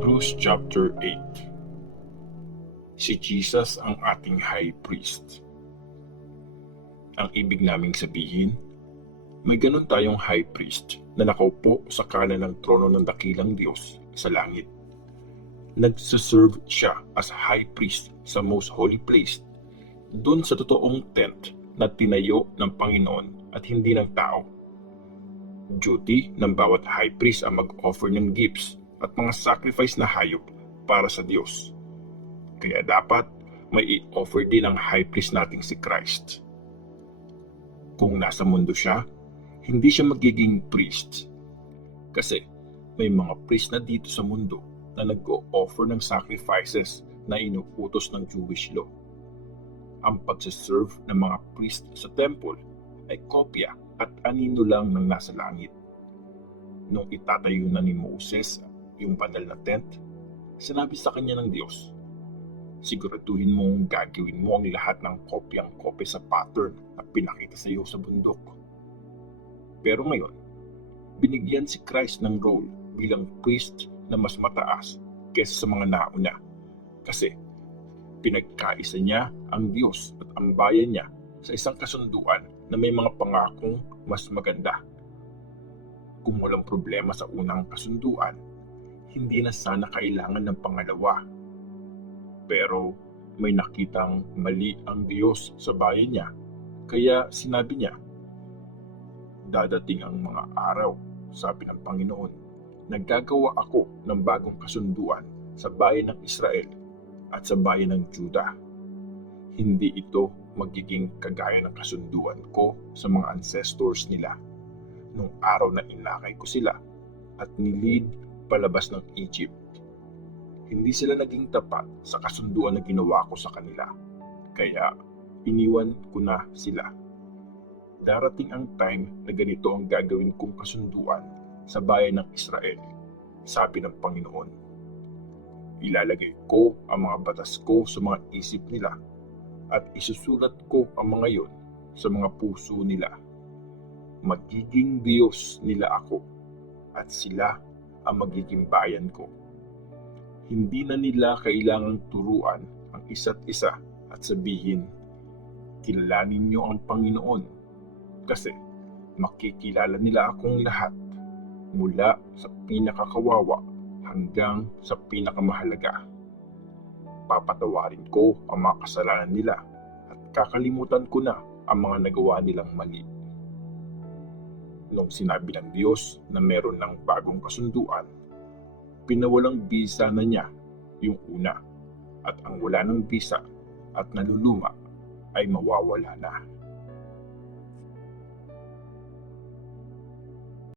Hebrews chapter 8. Si Jesus ang ating high priest. Ang ibig naming sabihin, may ganun tayong high priest na nakaupo sa kanan ng trono ng dakilang Diyos sa langit. Nagsaserve siya as high priest sa most holy place, dun sa totoong tent na tinayo ng Panginoon at hindi ng tao. Duty ng bawat high priest ang mag-offer ng gifts at mga sacrifice na hayop para sa Diyos. Kaya dapat may i-offer din ang high priest nating si Christ. Kung nasa mundo siya, hindi siya magiging priest. Kasi may mga priest na dito sa mundo na nag-o-offer ng sacrifices na inuutos ng Jewish law. Ang pagsaserve ng mga priest sa temple ay kopya at anino lang ng nasa langit. Nung itatayo na ni Moses yung banal na tent, sinabi sa kanya ng Diyos, siguraduhin mong gagawin mo ang lahat ng kopyang-kopya sa pattern na pinakita sa iyo sa bundok. Pero ngayon, binigyan si Christ ng role bilang priest na mas mataas kaysa sa mga nauna. Kasi pinagkaisa niya ang Diyos at ang bayan niya sa isang kasunduan na may mga pangakong mas maganda. Kung walang problema sa unang kasunduan, hindi na sana kailangan ng pangalawa. Pero may nakitang mali ang Diyos sa bayan niya, kaya sinabi niya, dadating ang mga araw, sabi ng Panginoon, naggagawa ako ng bagong kasunduan sa bayan ng Israel at sa bayan ng Juda. Hindi ito magiging kagaya ng kasunduan ko sa mga ancestors nila nung araw na inakay ko sila at nilid palabas ng Egypt. Hindi sila naging tapat sa kasunduan na ginawa ko sa kanila, kaya iniwan ko na sila. Darating ang time na ganito ang gagawin kong kasunduan sa bayan ng Israel, sabi ng Panginoon. Ilalagay ko ang mga batas ko sa mga isip nila at isusulat ko ang mga yon sa mga puso nila. Magiging Diyos nila ako at sila ang magiging bayan ko. Hindi na nila kailangang turuan ang isa't isa at sabihin, kilalanin niyo ang Panginoon, kasi makikilala nila akong lahat, mula sa pinakakawawa hanggang sa pinakamahalaga. Papatawarin ko ang mga kasalanan nila at kakalimutan ko na ang mga nagawa nilang mali. Nung sinabi ng Diyos na meron ng bagong kasunduan, pinawalang bisa na niya yung una, at ang wala ng bisa at naluluma ay mawawala na.